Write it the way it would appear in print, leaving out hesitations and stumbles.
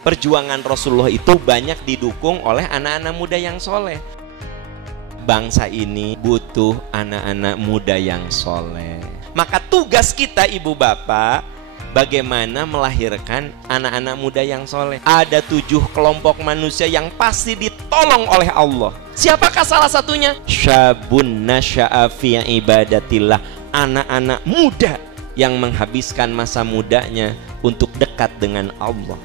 Perjuangan Rasulullah itu banyak didukung oleh anak-anak muda yang soleh. Bangsa ini butuh anak-anak muda yang soleh. Maka tugas kita ibu bapak, bagaimana melahirkan anak-anak muda yang soleh. Ada 7 kelompok manusia yang pasti ditolong oleh Allah. Siapakah salah satunya? Syabun nasya'a fi ibadatillah. Anak-anak muda yang menghabiskan masa mudanya untuk dekat dengan Allah.